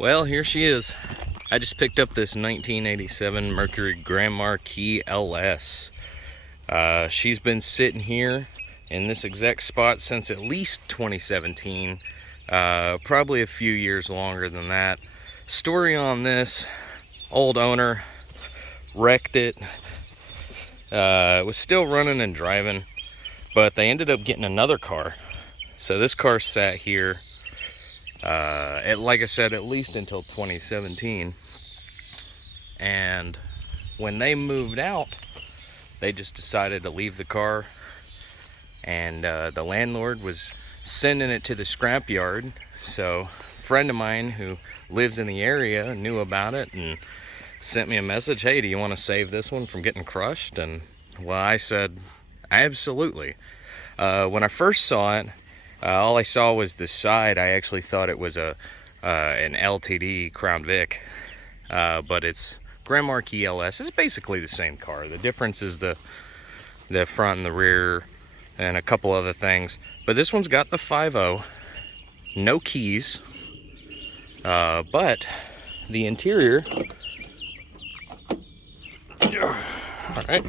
Well, here she is. I just picked up this 1987 Mercury Grand Marquis LS. She's been sitting here in this exact spot since at least 2017. Probably a few years longer than that. Story on this: old owner wrecked it. It was still running and driving, but they ended up getting another car. So this car sat here, like I said, at least until 2017. And when they moved out, they just decided to leave the car. And the landlord was sending it to the scrapyard. So a friend of mine who lives in the area knew about it and sent me a message. Hey, do you want to save this one from getting crushed? And well, I said, absolutely. When I first saw it, all I saw was the side. I actually thought it was an LTD Crown Vic, but it's Grand Marquis LS. It's basically the same car. The difference is the front and the rear and a couple other things. But this one's got the 5.0, no keys, but the interior, all right,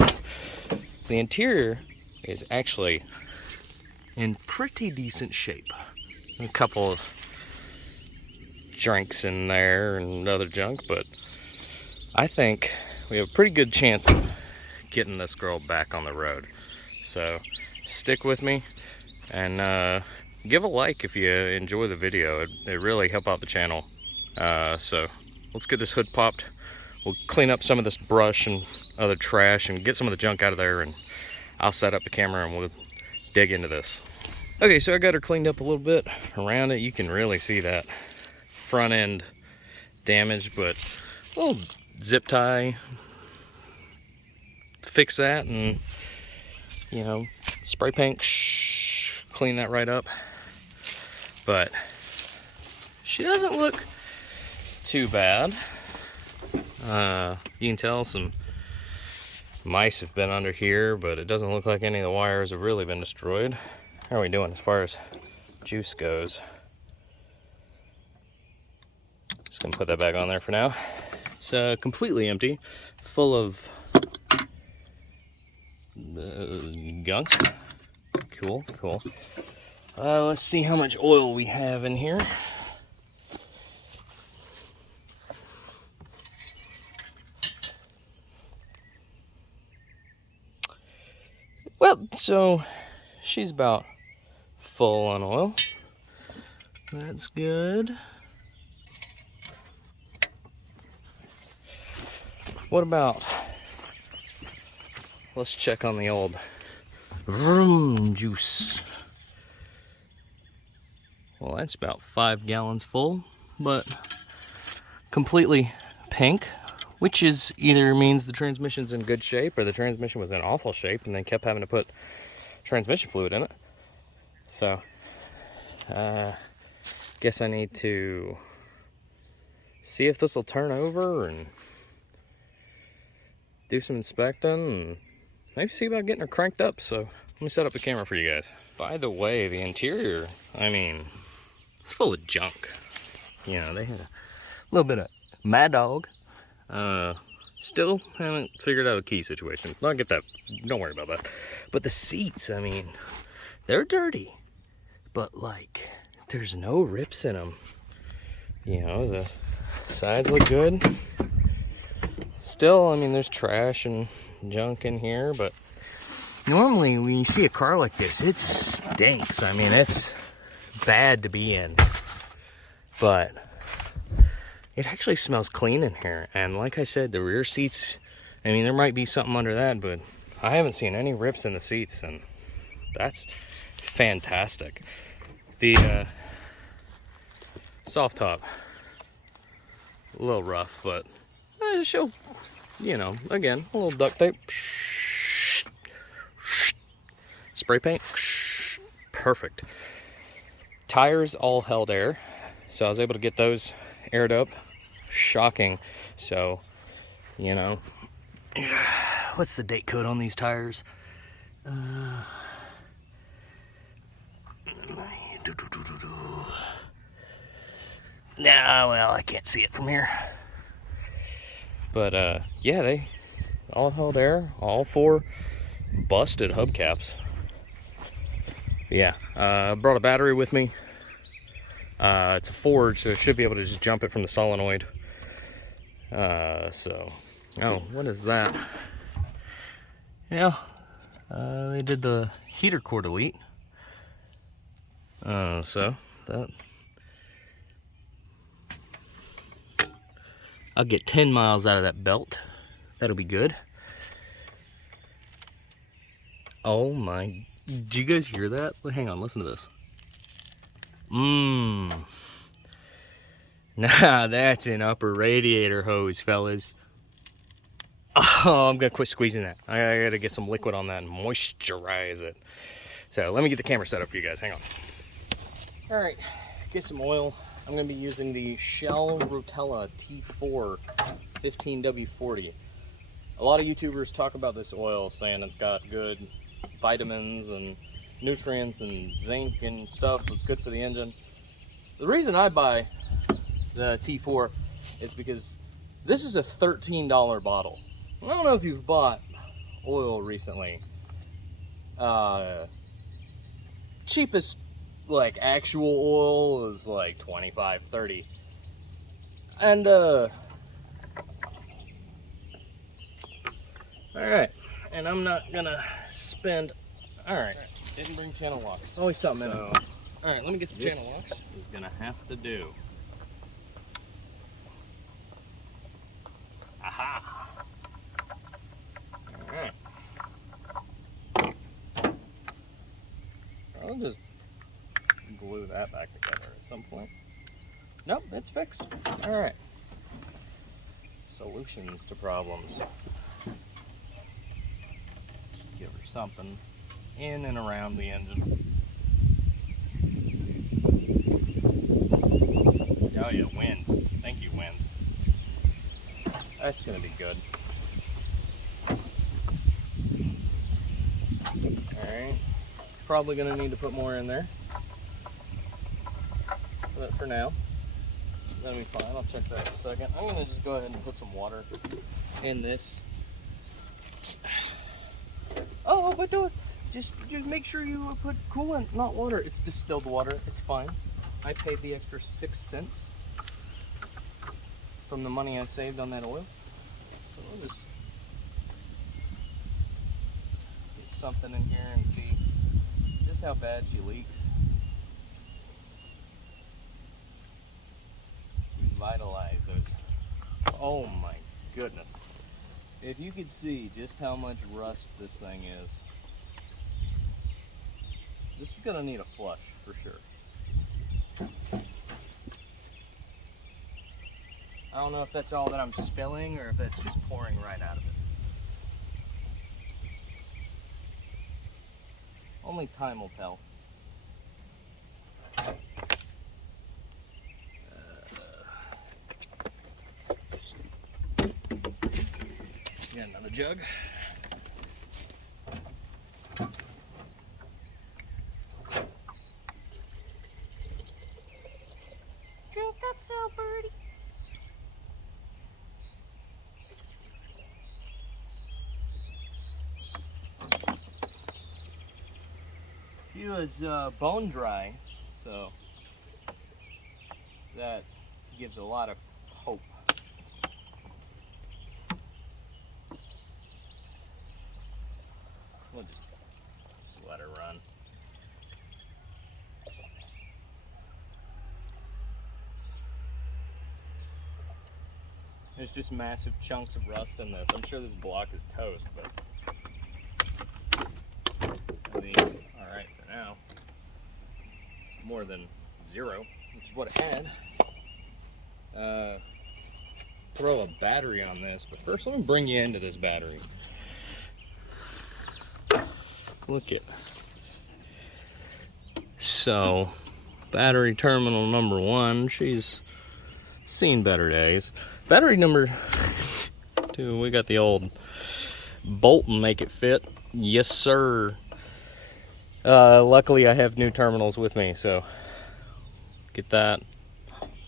the interior is actually in pretty decent shape. A couple of drinks in there and other junk, but I think we have a pretty good chance of getting this girl back on the road. So stick with me and give a like if you enjoy the video. It really help out the channel. So let's get this hood popped. We'll clean up some of this brush and other trash and get some of the junk out of there, and I'll set up the camera and we'll dig into this. Okay, so I got her cleaned up a little bit around it. You can really see that front end damage, but a little zip tie, fix that, and you know, spray paint, clean that right up. But she doesn't look too bad. You can tell some mice have been under here, but it doesn't look like any of the wires have really been destroyed. How are we doing as far as juice goes? Just gonna put that back on there for now. It's completely empty, full of gunk. Cool. Let's see how much oil we have in here. Well, so she's about full on oil. That's good. What about, let's check on the old vroom juice. Well, that's about 5 gallons full, but completely pink, which is either means the transmission's in good shape or the transmission was in awful shape and they kept having to put transmission fluid in it. So guess I need to see if this will turn over and do some inspecting and maybe see about getting her cranked up. So let me set up the camera for you guys. By the way, the interior, I mean, it's full of junk. You know, they had a little bit of Mad Dog. Still haven't figured out a key situation. I'll get that, don't worry about that. But the seats, I mean, they're dirty, but like, there's no rips in them. You know, the sides look good. Still, I mean, there's trash and junk in here, but normally when you see a car like this, it stinks. I mean, it's bad to be in, but it actually smells clean in here. And like I said, the rear seats, I mean, there might be something under that, but I haven't seen any rips in the seats, and that's fantastic. The soft top, a little rough, but she'll, you know, again, a little duct tape, spray paint, perfect. Tires all held air, so I was able to get those aired up. Shocking. So, you know, what's the date code on these tires? Nah, well, I can't see it from here. But yeah, they all held air. All 4 busted hubcaps. Yeah, I brought a battery with me. It's a Ford, so I should be able to just jump it from the solenoid. Oh, what is that? Yeah, they did the heater core delete. So that I'll get 10 miles out of that belt. That'll be good. Oh my, did you guys hear that? Hang on, listen to this. Nah, that's an upper radiator hose, fellas. Oh, I'm gonna quit squeezing that. I gotta get some liquid on that and moisturize it. So let me get the camera set up for you guys, hang on. All right, get some oil. I'm gonna be using the Shell Rotella T4 15W40. A lot of YouTubers talk about this oil, saying it's got good vitamins and nutrients and zinc and stuff that's good for the engine. The reason I buy the T4 is because this is a $13 bottle. I don't know if you've bought oil recently. Cheapest like actual oil is like 25, 30. And all right, and I'm not gonna spend. All right, didn't bring channel locks. Always something in it. All right, let me get some channel locks. Is gonna have to do. Aha. All right. I'll just glue that back together at some point. Nope, it's fixed. All right. Solutions to problems. Give her something in and around the engine. Oh yeah, wind. Thank you, wind. That's gonna be good. Alright. Probably gonna need to put more in there. But for now, that'll be fine. I'll check that in a second. I'm gonna just go ahead and put some water in this. Oh, but do it. Just make sure you put coolant, not water. It's distilled water. It's fine. I paid the extra 6 cents from the money I saved on that oil. So I'll just get something in here and see just how bad she leaks. Revitalize those. Oh my goodness. If you could see just how much rust this thing is. This is gonna need a flush for sure. I don't know if that's all that I'm spilling or if that's just pouring right out of it. Only time will tell. Got another jug. Drink up, little birdie. She was bone dry, so that gives a lot of hope. We'll just let her run. There's just massive chunks of rust in this. I'm sure this block is toast, but I mean, all right for now. It's more than 0, which is what it had. Throw a battery on this, but first let me bring you into this battery. Look at. So, battery terminal number 1, she's seen better days. Battery number 2, we got the old bolt and make it fit. Yes, sir. Luckily, I have new terminals with me, so get that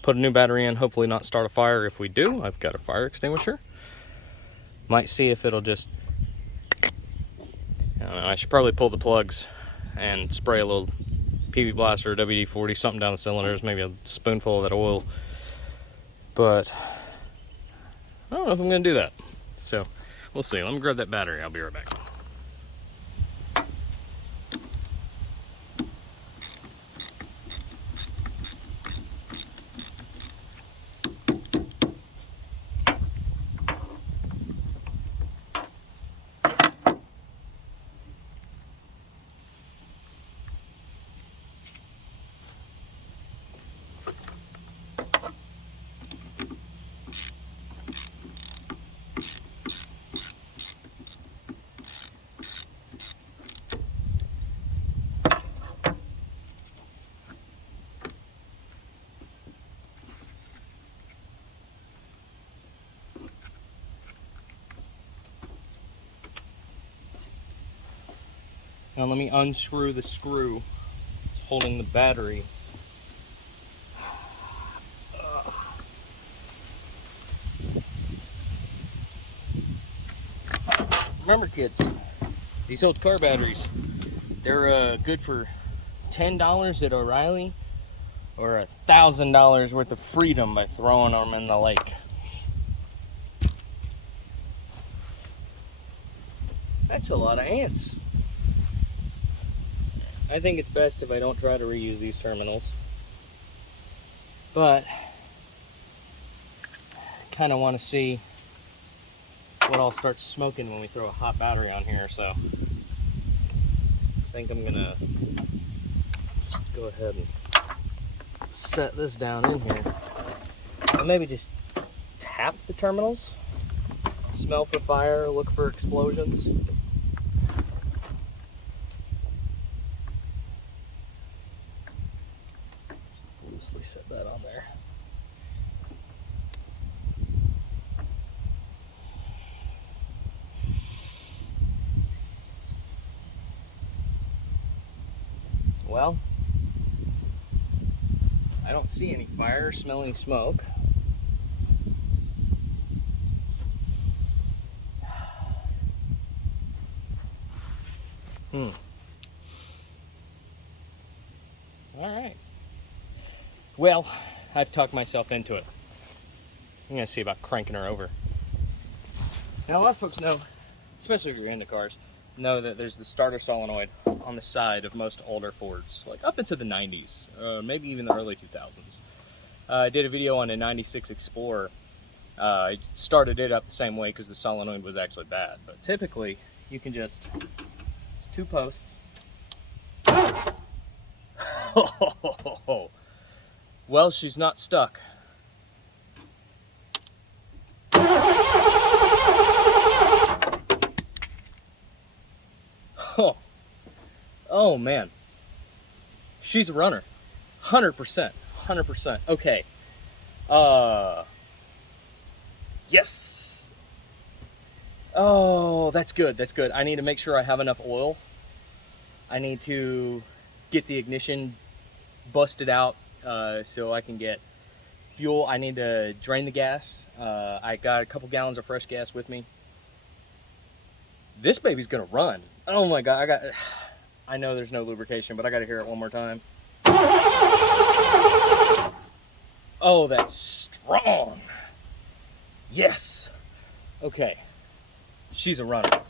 put a new battery in, hopefully not start a fire. If we do, I've got a fire extinguisher. Might see if it'll just, I don't know, I should probably pull the plugs and spray a little PV Blaster or WD-40, something down the cylinders, maybe a spoonful of that oil. But I don't know if I'm gonna do that. So we'll see. Let me grab that battery. I'll be right back. Now let me unscrew the screw holding the battery. Remember, kids, these old car batteries, they're good for $10 at O'Reilly or $1,000 worth of freedom by throwing them in the lake. That's a lot of ants. I think it's best if I don't try to reuse these terminals, but I kind of want to see what all starts smoking when we throw a hot battery on here, so I think I'm gonna just go ahead and set this down in here and maybe just tap the terminals, smell for fire, look for explosions. Loosely set that on there. Well, I don't see any fire, smelling smoke. All right. Well, I've talked myself into it. I'm gonna see about cranking her over. Now, a lot of folks know, especially if you're into cars, know that there's the starter solenoid on the side of most older Fords, like up into the 90s, maybe even the early 2000s. I did a video on a 96 Explorer. I started it up the same way because the solenoid was actually bad, but typically you can just, it's 2 posts. Well, she's not stuck. Oh man, she's a runner, 100%, 100%. Okay, yes. Oh, that's good, that's good. I need to make sure I have enough oil. I need to get the ignition busted out so I can get fuel. I need to drain the gas. I got a couple gallons of fresh gas with me. This baby's gonna run. Oh my God, I know there's no lubrication, but I gotta hear it one more time. Oh, that's strong. Yes. Okay, she's a runner.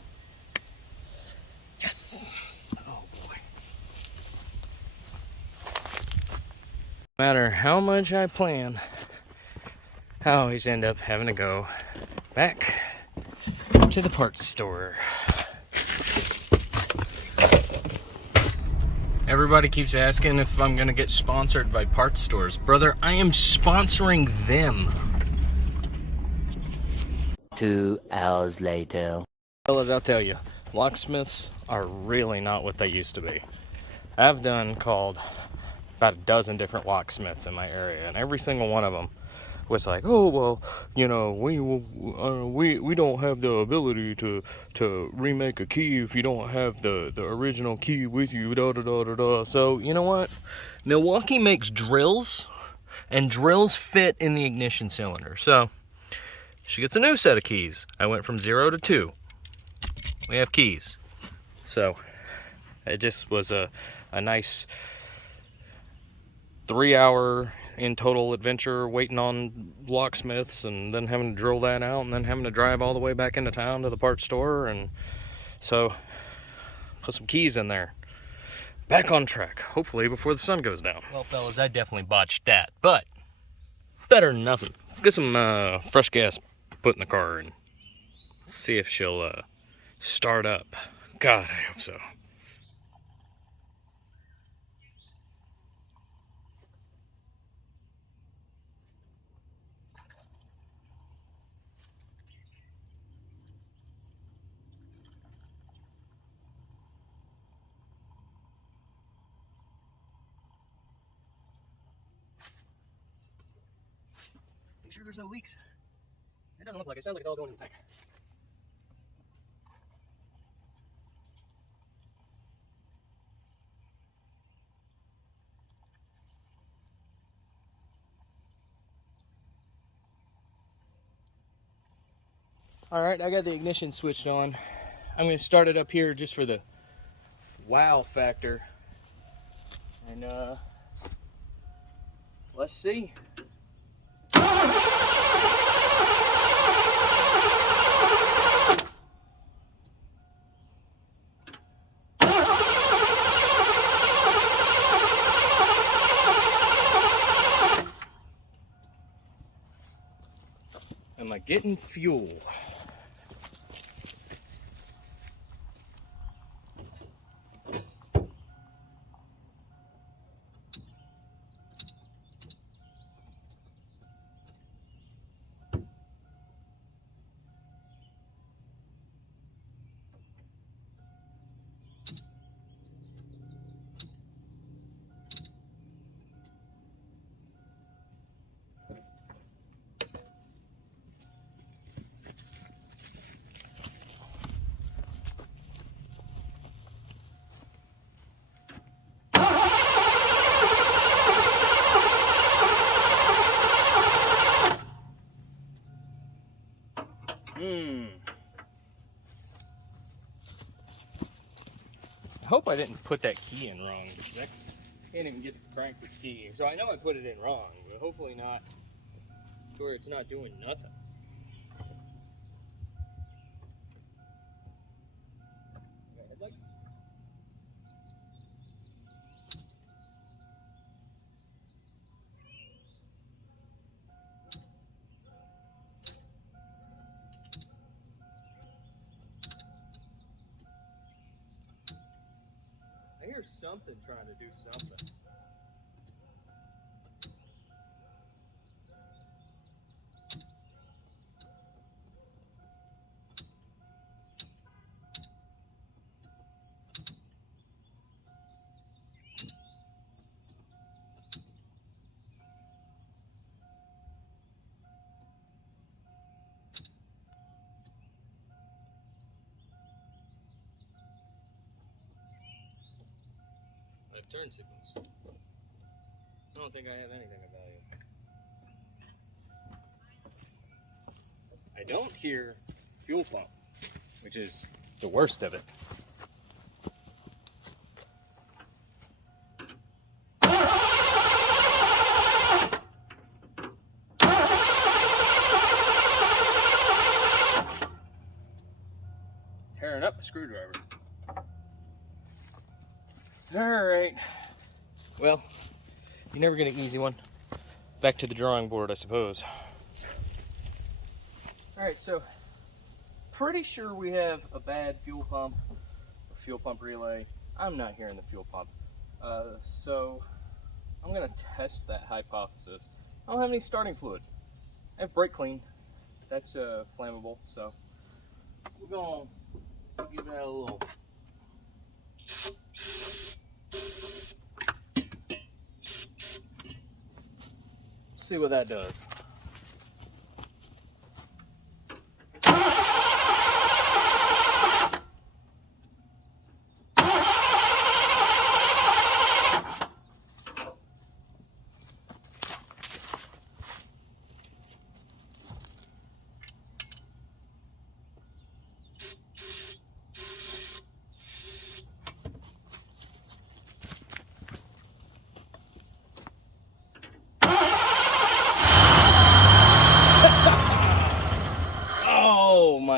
Yes. Oh boy. No matter how much I plan, I always end up having to go back to the parts store. Everybody keeps asking if I'm gonna get sponsored by parts stores. Brother, I am sponsoring them. 2 hours later. Fellas, I'll tell you, locksmiths are really not what they used to be. I've called about a dozen different locksmiths in my area, and every single one of them was like, oh, well, you know, we don't have the ability to remake a key if you don't have the original key with you, da da da da da. So, you know what? Milwaukee makes drills and drills fit in the ignition cylinder. So she gets a new set of keys. I went from 0 to 2. We have keys. So it just was a nice 3-hour in total adventure, waiting on locksmiths and then having to drill that out and then having to drive all the way back into town to the parts store. And so put some keys in there. Back on track, hopefully before the sun goes down. Well, fellas, I definitely botched that, but better than nothing. Let's get some fresh gas put in the car and see if she'll start up. God, I hope so. Make sure there's no leaks. It doesn't look like it. Sounds like it's all going in the tank. All right, I got the ignition switched on. I'm going to start it up here just for the wow factor. And let's see. Am I getting fuel? I hope I didn't put that key in wrong. I can't even get the crank with the key. So I know I put it in wrong, but hopefully not to where it's not doing nothing. I hear something trying to do something. I have turn signals. I don't think I have anything of value. I don't hear fuel pump, which is the worst of it. Tearing up a screwdriver. Alright. Well, you never get an easy one. Back to the drawing board, I suppose. Alright, so pretty sure we have a bad fuel pump relay. I'm not hearing the fuel pump. So I'm going to test that hypothesis. I don't have any starting fluid. I have brake clean. That's flammable, so we're going to give that a little. See what that does.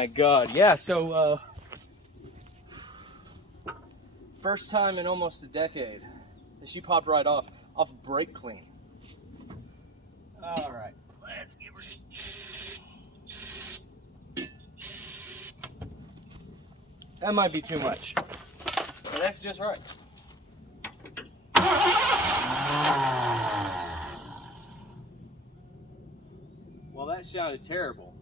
my God. Yeah, so first time in almost a decade. And she popped right off brake clean. All right, let's get rid of it. That might be too much, but that's just right. Well, that sounded terrible.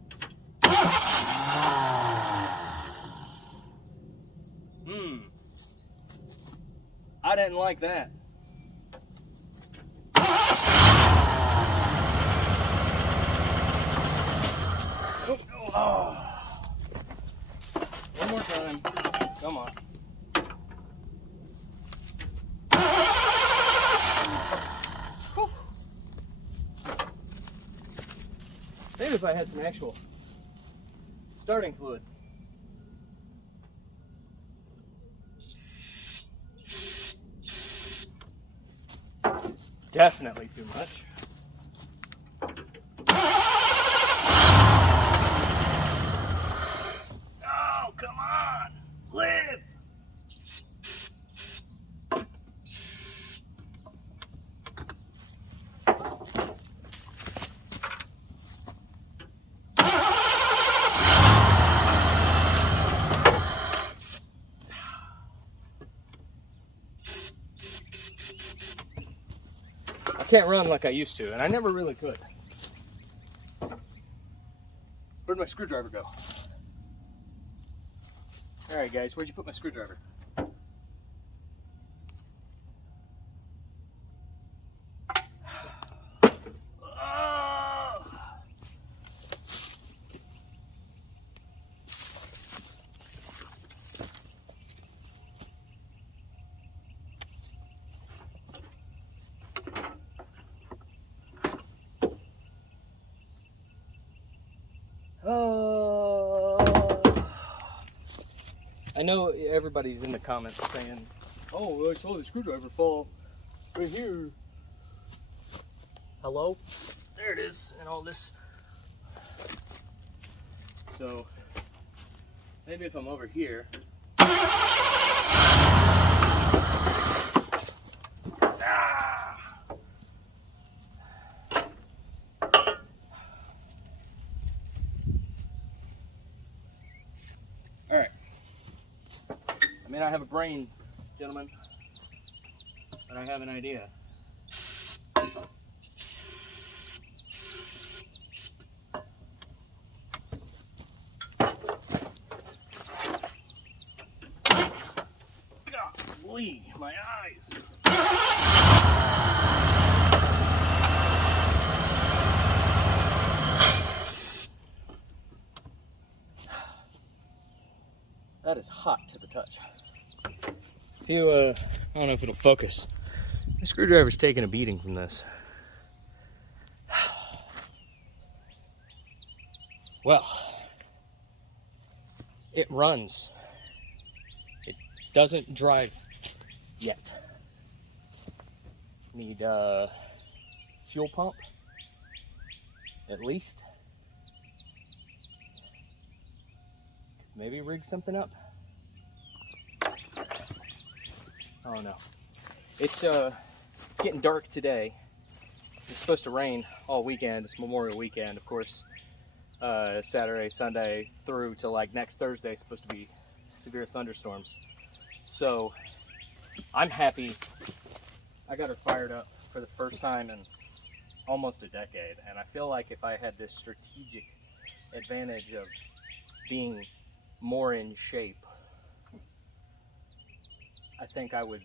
I didn't like that. Oh. One more time. Come on. Whew. Maybe if I had some actual starting fluid. Definitely too much. Oh, come on. Live. I can't run like I used to, and I never really could. Where'd my screwdriver go? All right, guys, where'd you put my screwdriver? I know everybody's in the comments saying, oh, I saw the screwdriver fall right here. Hello? There it is, and all this. So, maybe if I'm over here. Alright. I may not have a brain, gentlemen, but I have an idea. Golly, my eyes. That is hot to the touch. I don't know if it'll focus. My screwdriver's taking a beating from this. Well, it runs. It doesn't drive yet. Need a fuel pump, at least. Maybe rig something up. Oh no. It's getting dark today. It's supposed to rain all weekend. It's Memorial Weekend, of course. Saturday, Sunday through to like next Thursday, it's supposed to be severe thunderstorms. So I'm happy. I got her fired up for the first time in almost a decade, and I feel like if I had this strategic advantage of being more in shape, I think I would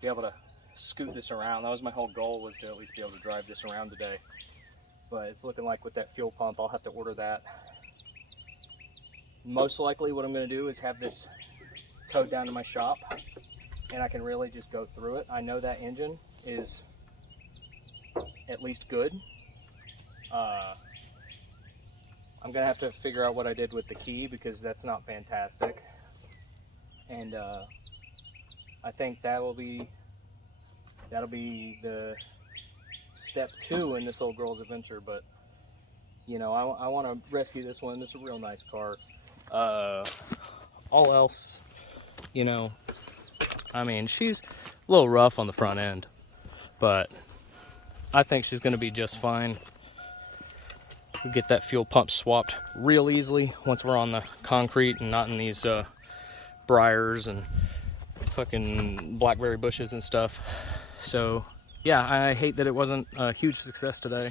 be able to scoot this around. That was my whole goal, was to at least be able to drive this around today. But it's looking like with that fuel pump, I'll have to order that. Most likely what I'm going to do is have this towed down to my shop, and I can really just go through it. I know that engine is at least good. I'm going to have to figure out what I did with the key, because that's not fantastic. And I think that'll be the step 2 in this old girl's adventure. But You know, I want to rescue this one. This is a real nice car. All else, you know, I mean, she's a little rough on the front end, but I think she's going to be just fine. We get that fuel pump swapped real easily once we're on the concrete and not in these briars and fucking blackberry bushes and stuff. So yeah, I hate that it wasn't a huge success today,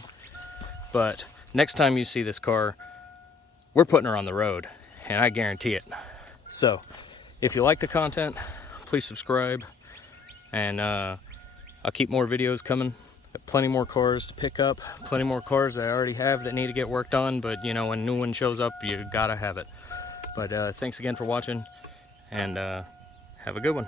but next time you see this car, we're putting her on the road, and I guarantee it. So if you like the content, please subscribe, and I'll keep more videos coming. Got plenty more cars to pick up, plenty more cars that I already have that need to get worked on, but you know, when a new one shows up, you gotta have it. But thanks again for watching, and have a good one.